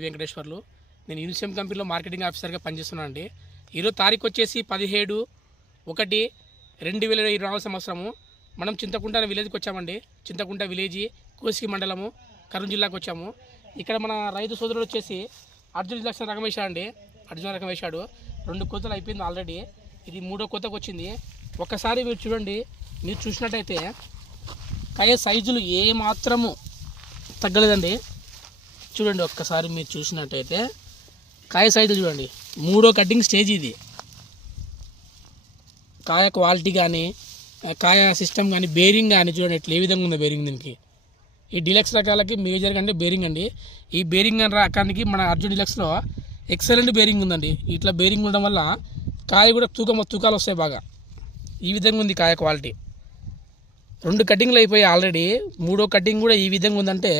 వెంకటేశ్వర్లు. నేను యూనిసియం కంపెనీలో మార్కెటింగ్ ఆఫీసర్గా పనిచేస్తున్నాను అండి. ఈరోజు తారీఖు వచ్చేసి 17/1/2024 సంవత్సరము. మనం చింతకుంట విలేజ్కి వచ్చామండి. చింతకుంట విలేజ్ కోసికి మండలము కర్నూలు జిల్లాకు వచ్చాము. ఇక్కడ మన రైతు సోదరుడు వచ్చేసి అర్జున్ లక్షణ రకం వేశాడు అండి. అర్జున్ రకం వేశాడు. 2 కోతలు అయిపోయింది ఆల్రెడీ. ఇది 3వ కోతకు వచ్చింది. ఒక్కసారి మీరు చూడండి. మీరు చూసినట్టయితే కాయ సైజులు ఏ మాత్రము తగ్గలేదండి. చూడండి ఒక్కసారి మీరు చూసినట్టయితే కాయ సైజులు చూడండి. 3వ కటింగ్ స్టేజ్ ఇది. కాయ క్వాలిటీ కానీ కాయ సిస్టమ్ కానీ బేరింగ్ కానీ చూడండి ఎట్లా ఏ విధంగా ఉందో బేరింగ్. దీనికి ఈ డీలక్స్ రకాలకి మేజర్గా అంటే బేరింగ్ అండి. ఈ బేరింగ్ రకానికి మన అర్జున్ డీలక్స్లో ఎక్సలెంట్ బేరింగ్ ఉందండి. ఇట్లా బేరింగ్ ఉండడం వల్ల కాయ కూడా తూకాలు వస్తాయి బాగా. ఈ విధంగా ఉంది కాయ క్వాలిటీ. 2 కటింగ్లు అయిపోయాయి ఆల్రెడీ. 3వ కటింగ్ కూడా ఈ విధంగా ఉందంటే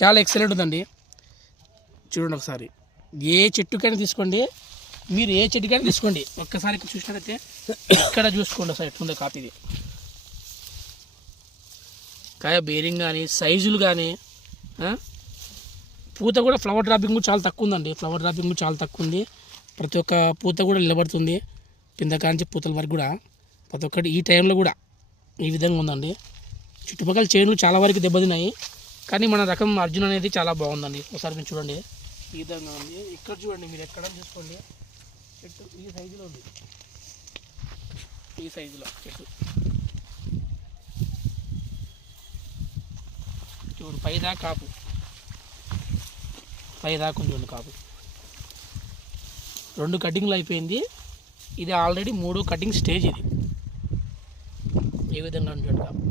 చాలా ఎక్సలెంట్ ఉందండి. చూడండి ఒకసారి ఏ చెట్టుకైనా తీసుకోండి, మీరు ఏ చెట్టుకైనా తీసుకోండి. ఒక్కసారి చూసినట్టయితే ఇక్కడ చూసుకోండి ఒకసారి ఎట్లుందో కాపీది. కాయ బేరింగ్ కానీ సైజులు కానీ పూత కూడా ఫ్లవర్ డ్రాపింగ్ కూడా చాలా తక్కువ ఉందండి. ఫ్లవర్ డ్రాపింగ్ కూడా చాలా తక్కువ ఉంది. ప్రతి ఒక్క పూత కూడా నిలబడుతుంది. కింద కాంచి పూతల వరకు కూడా ప్రతి ఒక్కటి ఈ టైంలో కూడా ఈ విధంగా ఉందండి. చుట్టుపక్కల చేనులు చాలా వరకు దెబ్బతిన్నాయి. కానీ మన రకం అర్జున్ అనేది చాలా బాగుందండి. ఒకసారి మీరు చూడండి ఈ విధంగా ఉంది. ఇక్కడ చూడండి మీరు ఎక్కడ చూసుకోండి చెట్టు ఈ సైజులో ఉంది. ఈ సైజులో చెట్టు చూడు పైదాకా కాపు, పైదాకా చూడండి కాపు. 2 కటింగ్లు అయిపోయింది. ఇది ఆల్రెడీ 3వ కటింగ్ స్టేజ్. ఇది ఏ విధంగా చూడండి కాపు.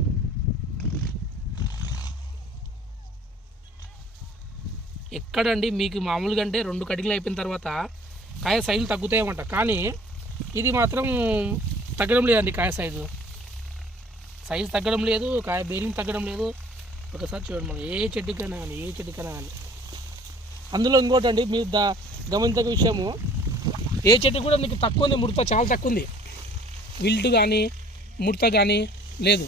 ఎక్కడండి మీకు మామూలుగా అంటే 2 కటింగ్లు అయిపోయిన తర్వాత కాయ సైజులు తగ్గుతాయన్నమాట. కానీ ఇది మాత్రం తగ్గడం లేదండి. కాయ సైజు తగ్గడం లేదు. కాయ బేరింగ్ తగ్గడం లేదు. ఒకసారి చూడండి మనం ఏ చెట్టుకైనా కానీ అందులో ఇంకోటి అండి మీరు గమనించక విషయము, ఏ చెట్టు కూడా మీకు తక్కువ ఉంది. ముడత చాలా తక్కువ ఉంది. విల్ట్ కానీ ముడత కానీ లేదు.